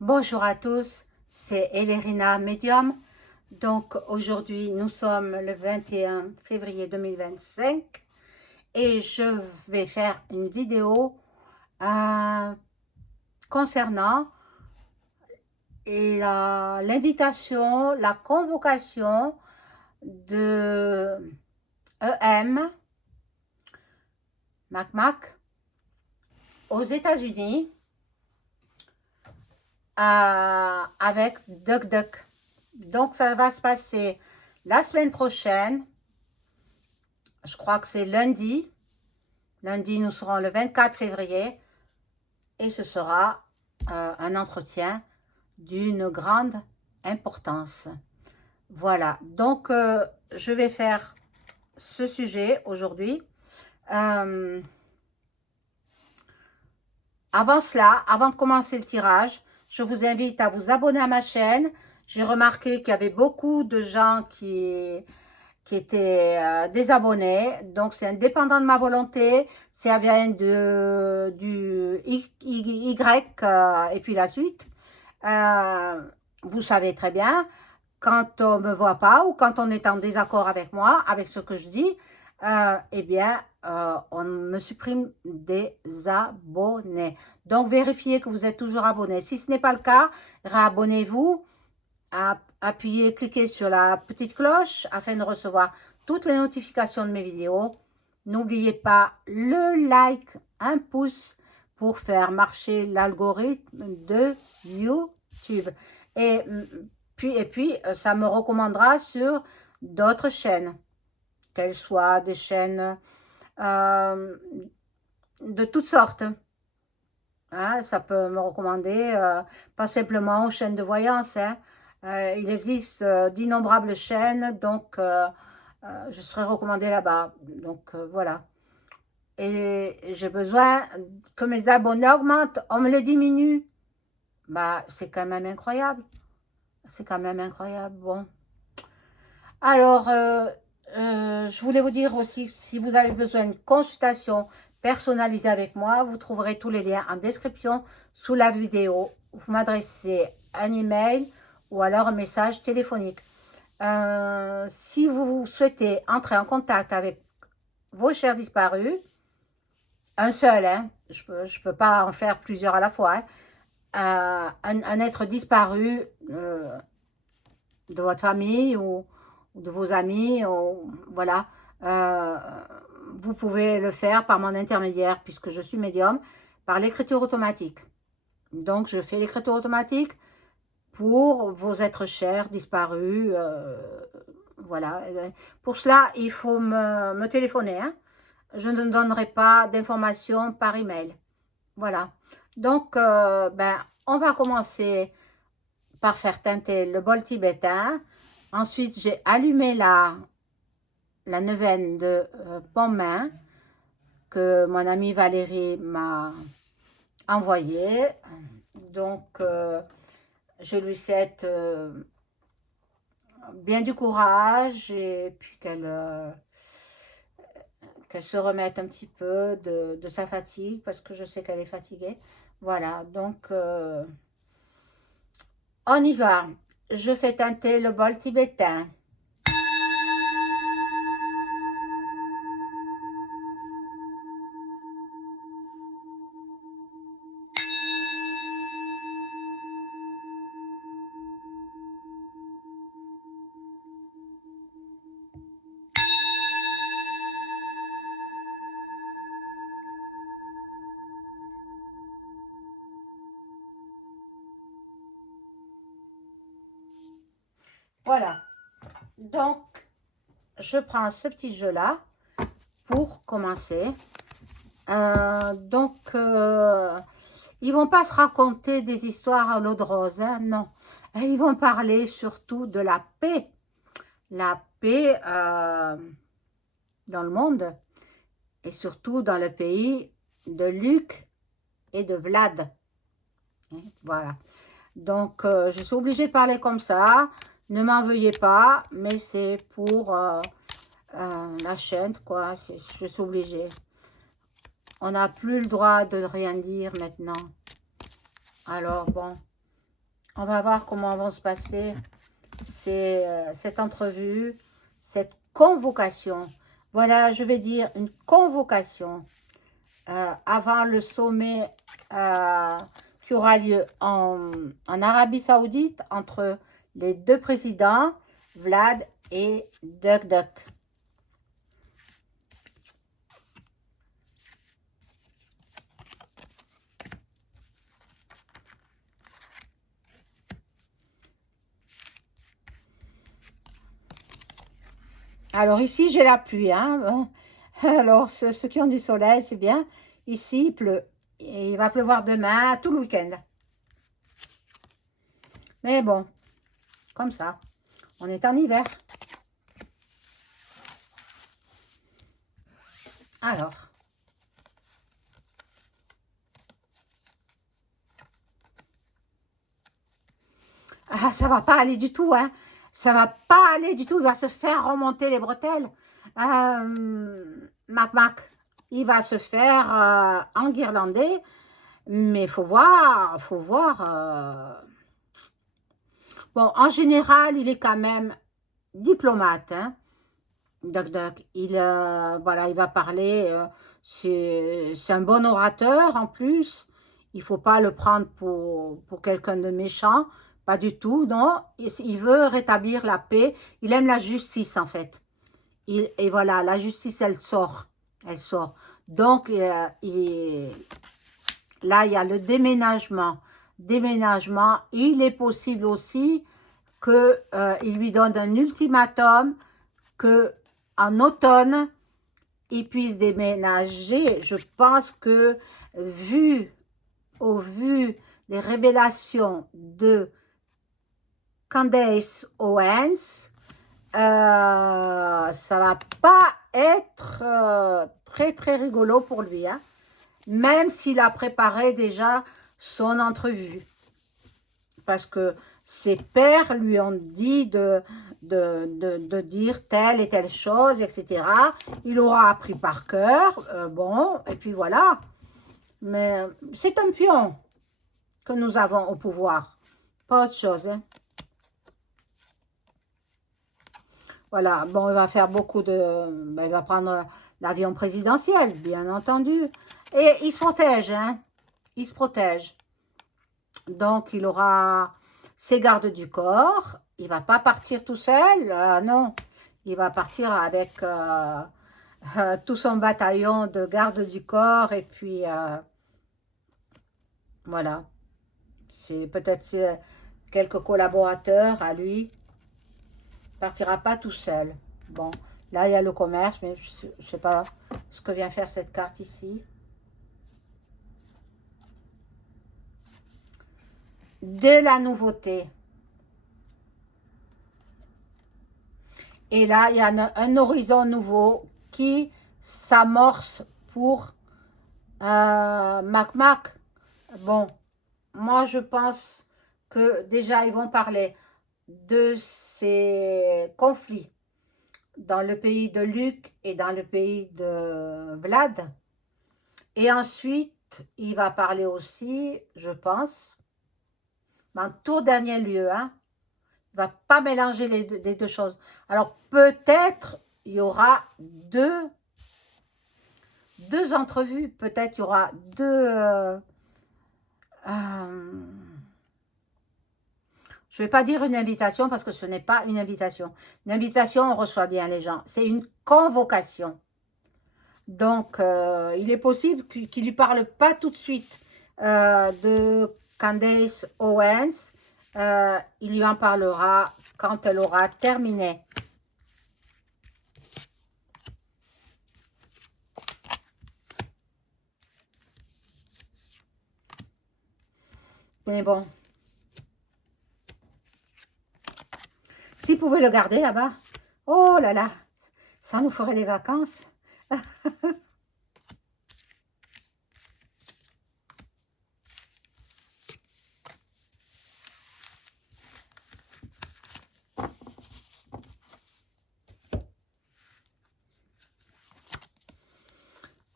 Bonjour à tous, c'est Elérina Medium. Donc aujourd'hui, nous sommes le 21 février 2025 et je vais faire une vidéo concernant l'invitation, la convocation de EM MacMac aux États-Unis avec DuckDuck. Donc ça va se passer la semaine prochaine. Je crois que c'est lundi. Lundi, nous serons le 24 février. Et ce sera un entretien d'une grande importance. Voilà. Donc, je vais faire ce sujet aujourd'hui. Avant cela, avant de commencer le tirage, je vous invite à vous abonner à ma chaîne. J'ai remarqué qu'il y avait beaucoup de gens qui étaient désabonnés. Donc, c'est indépendant de ma volonté. Ça vient du Y et puis la suite. Vous savez très bien, quand on ne me voit pas ou quand on est en désaccord avec moi, avec ce que je dis, eh bien, on me supprime des abonnés. Donc, vérifiez que vous êtes toujours abonné. Si ce n'est pas le cas, réabonnez-vous. Appuyez, cliquez sur la petite cloche afin de recevoir toutes les notifications de mes vidéos. N'oubliez pas le like, un pouce pour faire marcher l'algorithme de YouTube. Et puis, ça me recommandera sur d'autres chaînes, qu'elles soient des chaînes de toutes sortes. Hein, ça peut me recommander, pas simplement aux chaînes de voyance, hein. Il existe d'innombrables chaînes, donc je serai recommandée là-bas. Donc voilà. Et j'ai besoin que mes abonnés augmentent. On me les diminue. Bah, c'est quand même incroyable. C'est quand même incroyable. Bon. Alors, je voulais vous dire aussi, si vous avez besoin d'une consultation personnalisée avec moi, vous trouverez tous les liens en description sous la vidéo. Vous m'adressez un email ou alors un message téléphonique. Si vous souhaitez entrer en contact avec vos chers disparus, un seul, hein, je peux pas en faire plusieurs à la fois, hein, un être disparu de votre famille ou de vos amis, ou, voilà, vous pouvez le faire par mon intermédiaire, puisque je suis médium, par l'écriture automatique. Donc, je fais l'écriture automatique pour vos êtres chers disparus. Voilà. Pour cela, il faut me téléphoner. Hein. Je ne donnerai pas d'informations par email. Voilà. Donc, on va commencer par faire teinter le bol tibétain. Ensuite, j'ai allumé la neuvaine de Pontmain que mon amie Valérie m'a envoyée. Donc, je lui souhaite bien du courage et puis qu'elle se remette un petit peu de sa fatigue parce que je sais qu'elle est fatiguée. Voilà, donc on y va. Je fais teinter le bol tibétain. Voilà. Donc, je prends ce petit jeu-là pour commencer. Ils vont pas se raconter des histoires à l'eau de rose, hein, non. Ils vont parler surtout de la paix. La paix dans le monde et surtout dans le pays de Luc et de Vlad. Hein, voilà. Donc, je suis obligée de parler comme ça. Ne m'en veuillez pas, mais c'est pour la chaîne, quoi. Je suis obligée. On n'a plus le droit de rien dire maintenant. Alors, bon. On va voir comment vont se passer cette entrevue, cette convocation. Voilà, je vais dire une convocation avant le sommet qui aura lieu en Arabie Saoudite entre les deux présidents, Vlad et Duck Duck. Alors ici, j'ai la pluie. Hein. Alors, ceux qui ont du soleil, c'est bien. Ici, il pleut. Et il va pleuvoir demain, tout le week-end. Mais bon, comme ça. On est en hiver. Alors. Ah, ça va pas aller du tout, hein. Ça va pas aller du tout. Il va se faire remonter les bretelles. Mac, il va se faire enguirlander. Mais il faut voir, faut voir. Bon, en général, il est quand même diplomate, hein. Doc Doc, voilà, il va parler. C'est un bon orateur en plus. Il faut pas le prendre pour quelqu'un de méchant. Pas du tout, non. Il veut rétablir la paix. Il aime la justice, en fait. Et voilà, la justice, elle sort. Elle sort. Donc, là, il y a le déménagement. Déménagement. Il est possible aussi qu'il lui donne un ultimatum que en automne, il puisse déménager. Je pense que au vu des révélations de Candace Owens, ça va pas être très très rigolo pour lui, hein? Même s'il a préparé déjà son entrevue. Parce que ses pères lui ont dit de dire telle et telle chose, etc. Il aura appris par cœur, bon, et puis voilà. Mais c'est un pion que nous avons au pouvoir, pas autre chose. Hein. Voilà, bon, il va faire beaucoup de... il va prendre l'avion présidentiel, bien entendu. Et il se protège, hein. Il se protège. Donc, il aura ses gardes du corps. Il ne va pas partir tout seul, non. Il va partir avec tout son bataillon de gardes du corps. Et puis, voilà. C'est peut-être quelques collaborateurs à lui. Il ne partira pas tout seul. Bon, là, il y a le commerce, mais je ne sais pas ce que vient faire cette carte ici. De la nouveauté. Et là, il y a un horizon nouveau qui s'amorce pour Mac. Bon, moi, je pense que déjà, ils vont parler de ces conflits dans le pays de Luc et dans le pays de Vlad. Et ensuite, il va parler aussi, je pense, en tout dernier lieu, hein, il ne va pas mélanger les deux choses. Alors, peut-être, il y aura deux entrevues. Peut-être il y aura deux... je ne vais pas dire une invitation parce que ce n'est pas une invitation. Une invitation, on reçoit bien les gens. C'est une convocation. Donc, il est possible qu'il ne lui parle pas tout de suite de Candace Owens. Il lui en parlera quand elle aura terminé. Mais bon. S'il pouvait le garder là-bas, oh là là, ça nous ferait des vacances.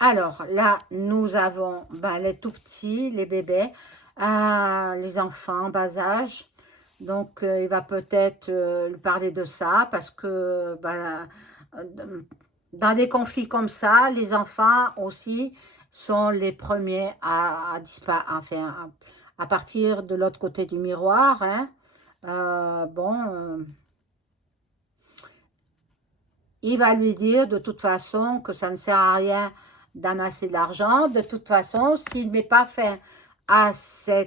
Alors là, nous avons les tout petits, les bébés, les enfants en bas âge. Donc, il va peut-être lui parler de ça parce que ben, dans des conflits comme ça, les enfants aussi sont les premiers à disparaître, enfin, à partir de l'autre côté du miroir. Hein. Bon, il va lui dire de toute façon que ça ne sert à rien d'amasser de l'argent. De toute façon, s'il ne met pas fin à ce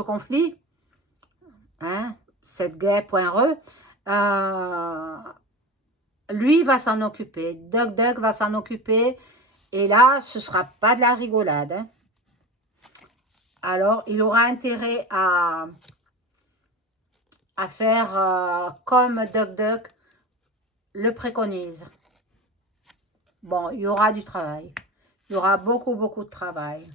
conflit, hein, cette guerre.re, lui va s'en occuper. Doug Doug va s'en occuper. Et là, ce ne sera pas de la rigolade. Hein. Alors, il aura intérêt à faire comme Doug Doug le préconise. Bon, il y aura du travail. Il y aura beaucoup, beaucoup de travail.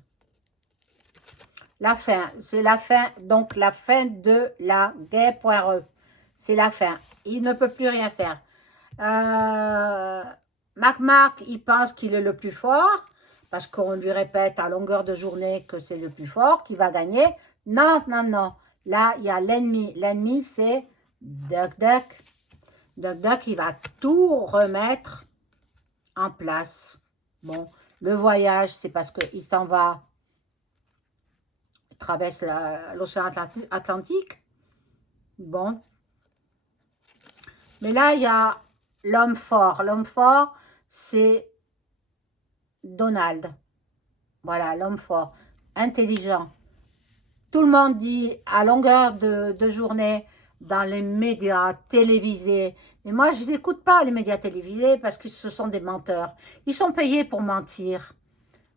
La fin, c'est la fin, donc la fin de la guerre.re. C'est la fin. Il ne peut plus rien faire. Mac, il pense qu'il est le plus fort, parce qu'on lui répète à longueur de journée que c'est le plus fort, qui va gagner. Non, non, non. Là, il y a l'ennemi. L'ennemi, c'est Duck Duck. Duck Duck, il va tout remettre en place. Bon, le voyage, c'est parce qu'il s'en va, il traverse l'océan Atlantique. Bon. Mais là, il y a l'homme fort. L'homme fort, c'est Donald. Voilà, l'homme fort, intelligent. Tout le monde dit à longueur de journée dans les médias télévisés. Mais moi, je n'écoute pas les médias télévisés parce que ce sont des menteurs. Ils sont payés pour mentir.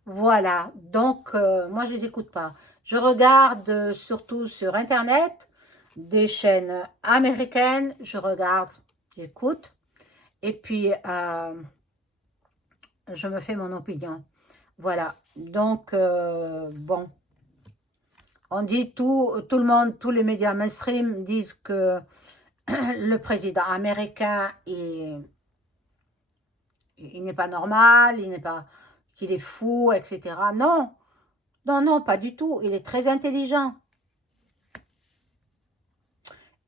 Voilà, donc moi, je ne les écoute pas. Je regarde surtout sur Internet des chaînes américaines. Je regarde, j'écoute. Et puis, je me fais mon opinion. Voilà, donc, bon, on dit tout le monde, tous les médias mainstream disent que le président américain, il n'est pas normal, il n'est pas, qu'il est fou, etc. Non, non, non, pas du tout, il est très intelligent.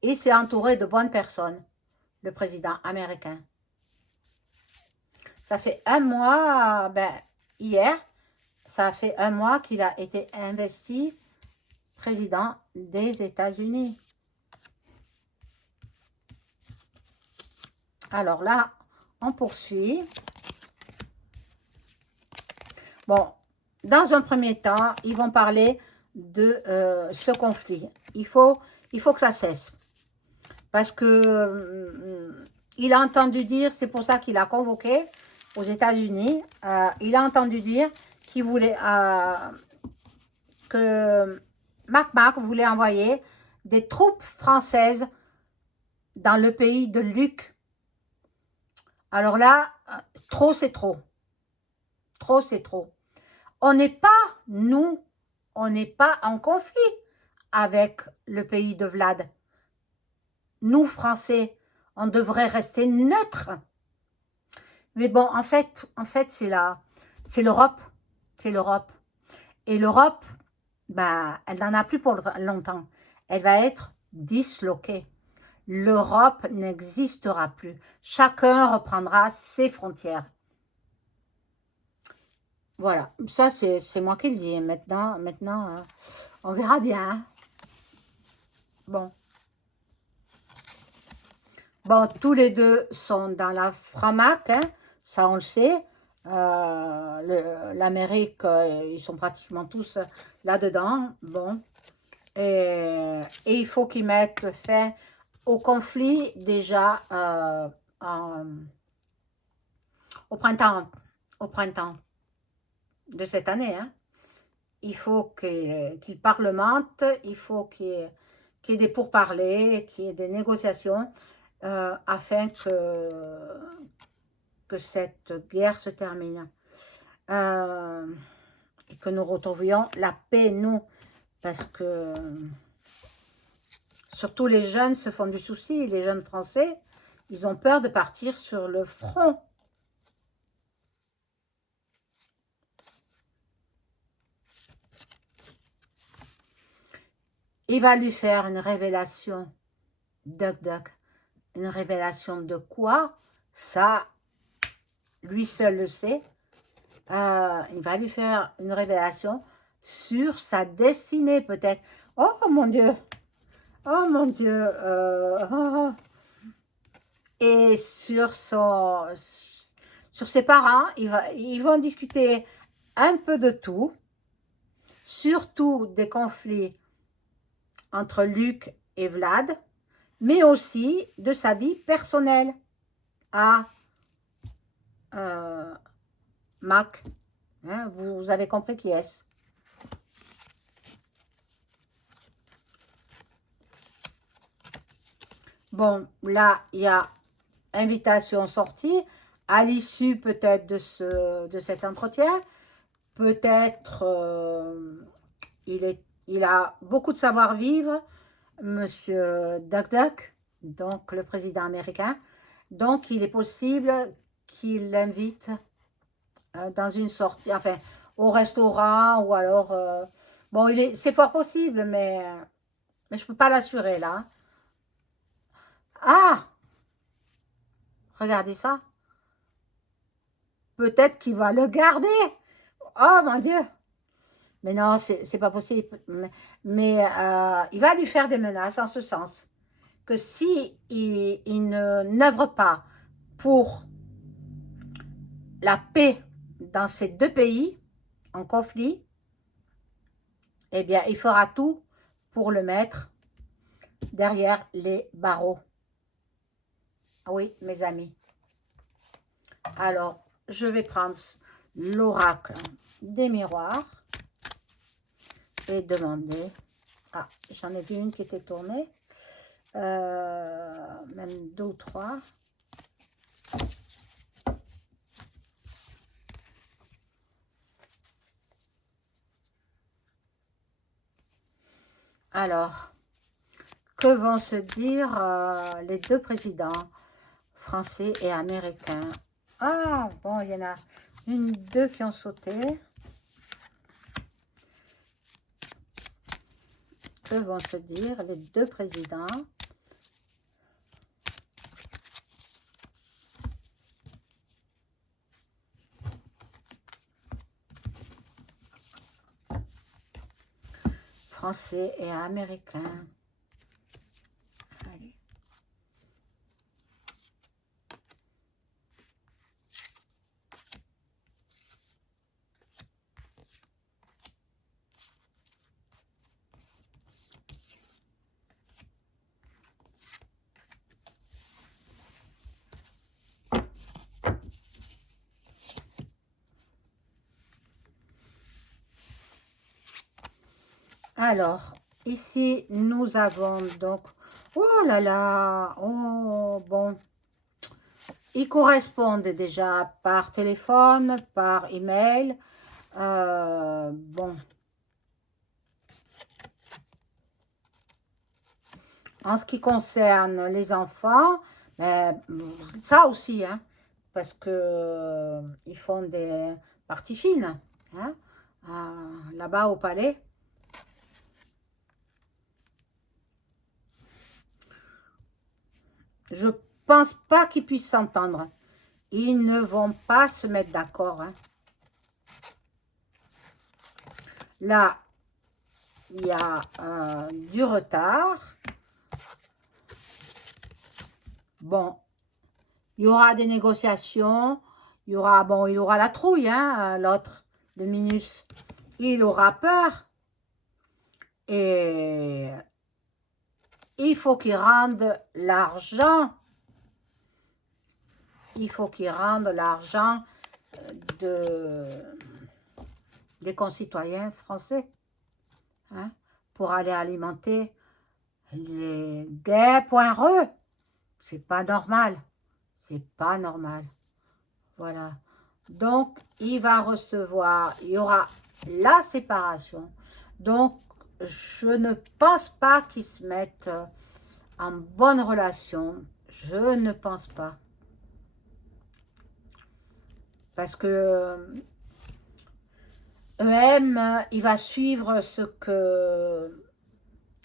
Et c'est entouré de bonnes personnes, le président américain. Ça fait un mois, ben, hier, ça fait un mois qu'il a été investi président des États-Unis. Alors là, on poursuit. Bon, dans un premier temps, ils vont parler de ce conflit. Il faut que ça cesse. Parce que il a entendu dire, c'est pour ça qu'il a convoqué aux États-Unis, il a entendu dire qu'il voulait que Mac voulait envoyer des troupes françaises dans le pays de Luc. Alors là, trop c'est trop. Trop c'est trop. On n'est pas, nous, on n'est pas en conflit avec le pays de Vlad. Nous, Français, on devrait rester neutres. Mais bon, en fait c'est l'Europe. C'est l'Europe. Et l'Europe, bah, elle n'en a plus pour longtemps. Elle va être disloquée. L'Europe n'existera plus. Chacun reprendra ses frontières. Voilà, ça c'est moi qui le dis. Maintenant on verra bien. Bon. Bon, tous les deux sont dans la framac, hein, ça on le sait. L'Amérique, ils sont pratiquement tous là-dedans. Bon. Et il faut qu'ils mettent fin au conflit déjà au printemps de cette année. Hein. Il faut qu'ils parlementent, il faut qu'il y ait des pourparlers, qu'il y ait des négociations afin que cette guerre se termine. Et que nous retrouvions la paix, nous, parce que surtout les jeunes se font du souci, les jeunes Français, ils ont peur de partir sur le front. Il va lui faire une révélation. Duck, duck. Une révélation de quoi? Ça, lui seul le sait. Il va lui faire une révélation sur sa destinée, peut-être. Oh mon Dieu! Oh mon Dieu! Et sur ses parents, ils vont discuter un peu de tout, surtout des conflits entre Luc et Vlad, mais aussi de sa vie personnelle à Mac. Hein, vous avez compris qui est-ce. Bon, là, il y a invitation sortie à l'issue peut-être de cet entretien. Peut-être il a beaucoup de savoir-vivre, Monsieur Duck Duck, donc le président américain. Donc, il est possible qu'il l'invite dans une sortie, enfin, au restaurant ou alors... bon, c'est fort possible, mais je ne peux pas l'assurer là. Ah, regardez ça. Peut-être qu'il va le garder. Oh mon Dieu. Mais non, c'est pas possible. Mais il va lui faire des menaces en ce sens que si il n'œuvre pas pour la paix dans ces deux pays en conflit, eh bien, il fera tout pour le mettre derrière les barreaux. Ah oui, mes amis. Alors, je vais prendre l'oracle des miroirs et demander... Ah, j'en ai vu une qui était tournée. Même 2 ou 3. Alors, que vont se dire les deux présidents français et américains? Ah, bon, il y en a deux qui ont sauté. Que vont se dire les deux présidents? Français et américains. Allez. Alors, ici, nous avons donc... Oh là là! Oh, bon. Ils correspondent déjà par téléphone, par email. Bon. En ce qui concerne les enfants, ben, ça aussi, hein, parce que ils font des parties fines, hein, là-bas au palais. Je pense pas qu'ils puissent s'entendre. Ils ne vont pas se mettre d'accord. Hein. Là, il y a du retard. Bon, il y aura des négociations. Il y aura, bon, il aura la trouille, hein, l'autre, le Minus. Il aura peur. Et il faut qu'il rende l'argent. Il faut qu'il rende l'argent des concitoyens français, hein, pour aller alimenter les guets poireux. C'est pas normal. C'est pas normal. Voilà. Donc, il va recevoir, il y aura la séparation. Donc, je ne pense pas qu'ils se mettent en bonne relation. Je ne pense pas. Parce que EM, il va suivre ce que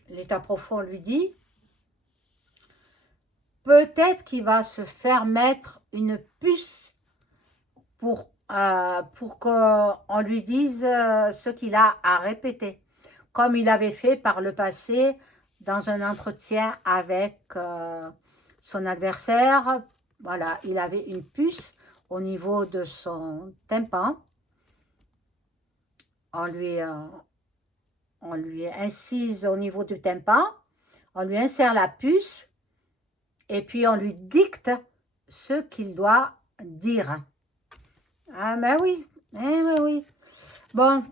l'état profond lui dit, peut-être qu'il va se faire mettre une puce pour qu'on lui dise ce qu'il a à répéter, comme il avait fait par le passé dans un entretien avec son adversaire. Voilà, il avait une puce au niveau de son tympan. On lui incise au niveau du tympan, on lui insère la puce et puis on lui dicte ce qu'il doit dire. Ah ben oui, ben oui. Bon,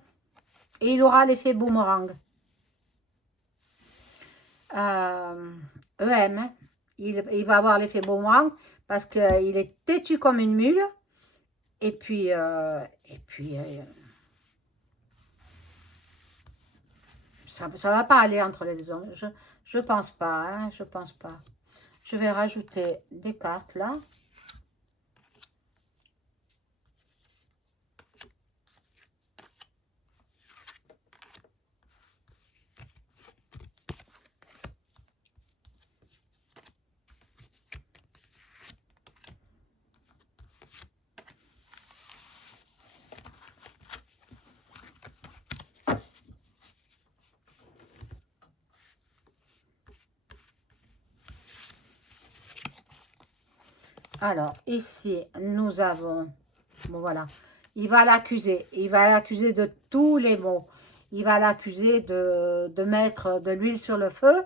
il aura l'effet boomerang. EM, hein. Il va avoir l'effet boomerang parce qu'il est têtu comme une mule. Et puis ça va pas aller entre les deux. Je pense pas, hein, je pense pas. Je vais rajouter des cartes là. Alors, ici, nous avons... Bon, voilà. Il va l'accuser. Il va l'accuser de tous les maux. Il va l'accuser de mettre de l'huile sur le feu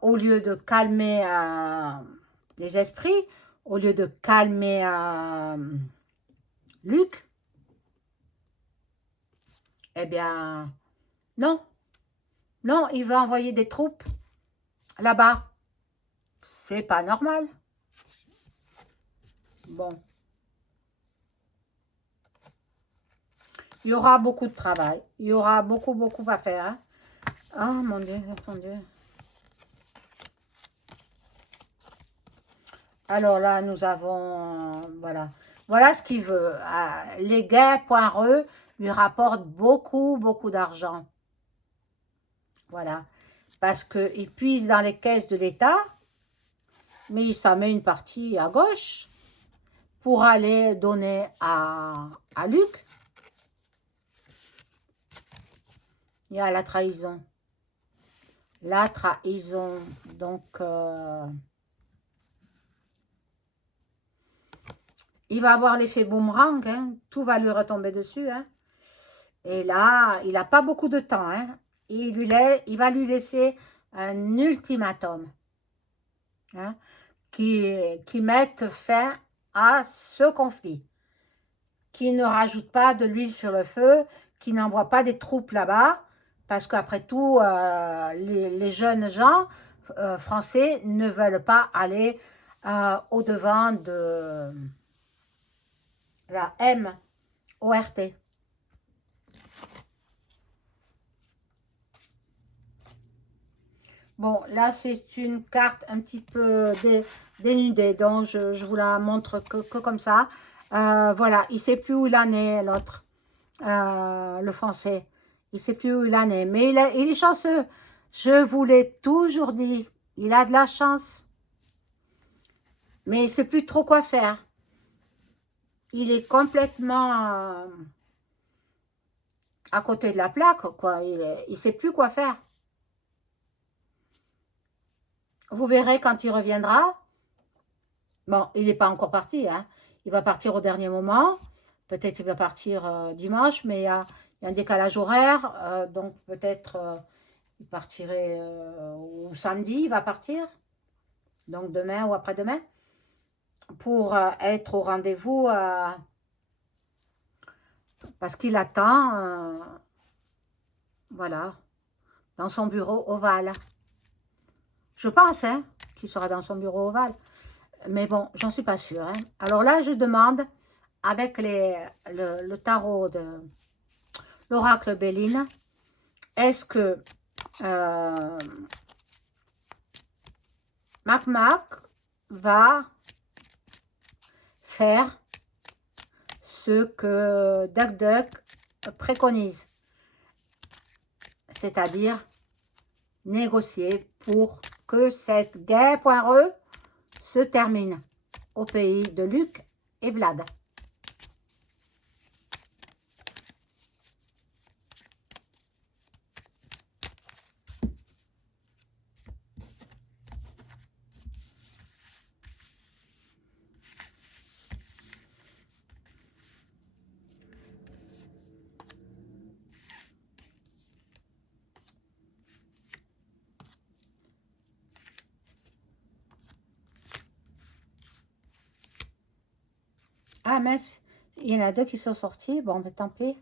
au lieu de calmer les esprits, au lieu de calmer Luc. Eh bien, non. Non, il va envoyer des troupes là-bas. C'est pas normal. Bon. Il y aura beaucoup de travail. Il y aura beaucoup à faire. Hein. Oh mon Dieu, mon Dieu. Alors là, nous avons... voilà. Voilà ce qu'il veut. Les gains poireux lui rapportent beaucoup d'argent. Voilà. Parce qu'il puise dans les caisses de l'État, mais il s'en met une partie à gauche pour aller donner à Luc. Il y a la trahison. La trahison. Donc, il va avoir l'effet boomerang. Hein. Tout va lui retomber dessus. Hein. Et là, il n'a pas beaucoup de temps. Hein. Il va lui laisser un ultimatum. Hein, qui mette fin à ce conflit. Qui ne rajoute pas de l'huile sur le feu. Qui n'envoie pas des troupes là-bas. Parce qu'après tout, les jeunes gens français ne veulent pas aller au-devant de la MORT. Bon, là, c'est une carte un petit peu dénudée, donc je vous la montre que comme ça. Voilà, il ne sait plus où il en est, l'autre, le français. Il ne sait plus où il en est, mais il est chanceux. Je vous l'ai toujours dit, il a de la chance. Mais il ne sait plus trop quoi faire. Il est complètement à côté de la plaque, quoi. Il ne sait plus quoi faire. Vous verrez quand il reviendra. Bon, il n'est pas encore parti. Hein. Il va partir au dernier moment. Peut-être qu'il va partir dimanche, mais il y a un décalage horaire. Donc peut-être il partirait ou samedi, il va partir. Donc demain ou après-demain. Pour être au rendez-vous. Parce qu'il attend. Voilà. Dans son bureau ovale. Je pense hein, qu'il sera dans son bureau ovale. Mais bon, j'en suis pas sûre. Hein. Alors là, je demande, avec le tarot de l'oracle Béline, est-ce que Mac va faire ce que Duck préconise, c'est-à-dire négocier pour que cette guerre poireuse se termine au pays de Luc et Vlad. Ah mince, il y en a deux qui sont sortis. Bon, mais tant pis,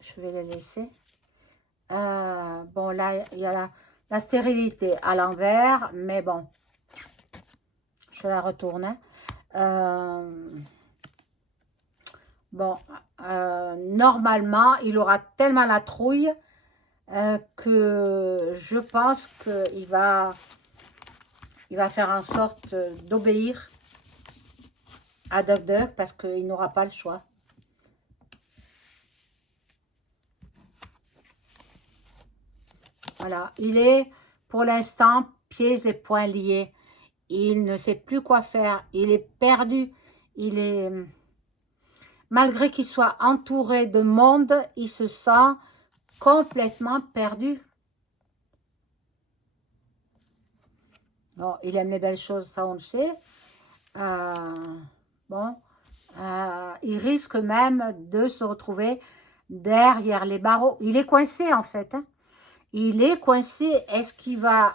je vais les laisser. Bon, là, il y a la stérilité à l'envers, mais bon, je la retourne. Hein. Bon, normalement, il aura tellement la trouille que je pense qu'il va faire en sorte d'obéir à Doc Duck parce qu'il n'aura pas le choix. Voilà, il est pour l'instant pieds et poings liés. Il ne sait plus quoi faire, il est perdu, il est... Malgré qu'il soit entouré de monde, il se sent complètement perdu. Bon, il aime les belles choses, ça on le sait. Bon, il risque même de se retrouver derrière les barreaux. Il est coincé en fait. Hein. Il est coincé. Est-ce qu'il va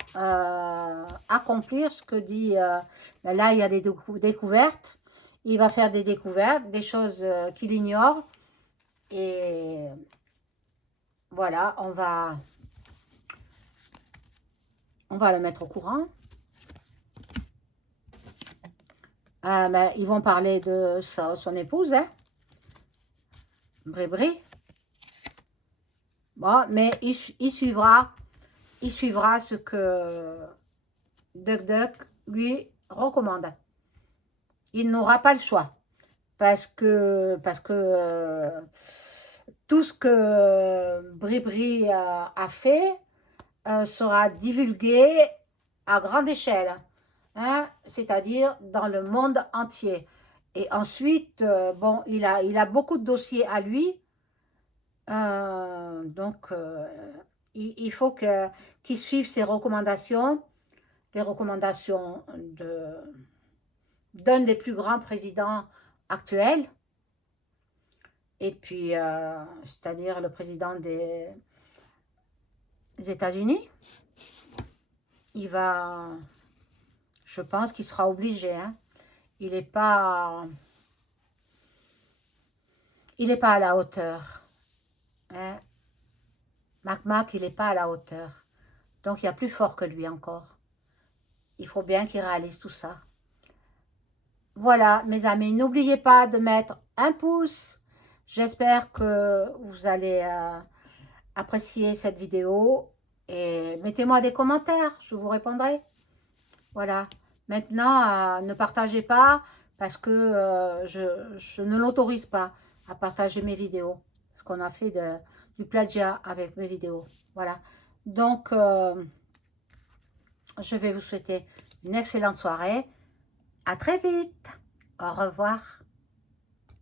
accomplir ce que dit... là, il y a des découvertes. Il va faire des découvertes, des choses qu'il ignore. Et voilà, on va le mettre au courant. Ben, ils vont parler de son épouse, hein. Bri-Bri. Bon, mais il suivra ce que Duck Duck lui recommande. Il n'aura pas le choix. Parce que tout ce que Bri-Bri a fait sera divulgué à grande échelle. Hein, c'est-à-dire dans le monde entier. Et ensuite, bon, il a beaucoup de dossiers à lui. Donc, il faut qu'il suive ses recommandations, les recommandations d'un des plus grands présidents actuels, et puis, c'est-à-dire le président des États-Unis. Il va, je pense qu'il sera obligé, hein. Il n'est pas à la hauteur. Hein. Mac, il n'est pas à la hauteur. Donc, il y a plus fort que lui encore. Il faut bien qu'il réalise tout ça. Voilà, mes amis, n'oubliez pas de mettre un pouce. J'espère que vous allez apprécier cette vidéo. Et mettez-moi des commentaires, je vous répondrai. Voilà. Maintenant, ne partagez pas parce que je ne l'autorise pas à partager mes vidéos. Parce qu'on a fait du plagiat avec mes vidéos. Voilà. Donc, je vais vous souhaiter une excellente soirée. À très vite. Au revoir.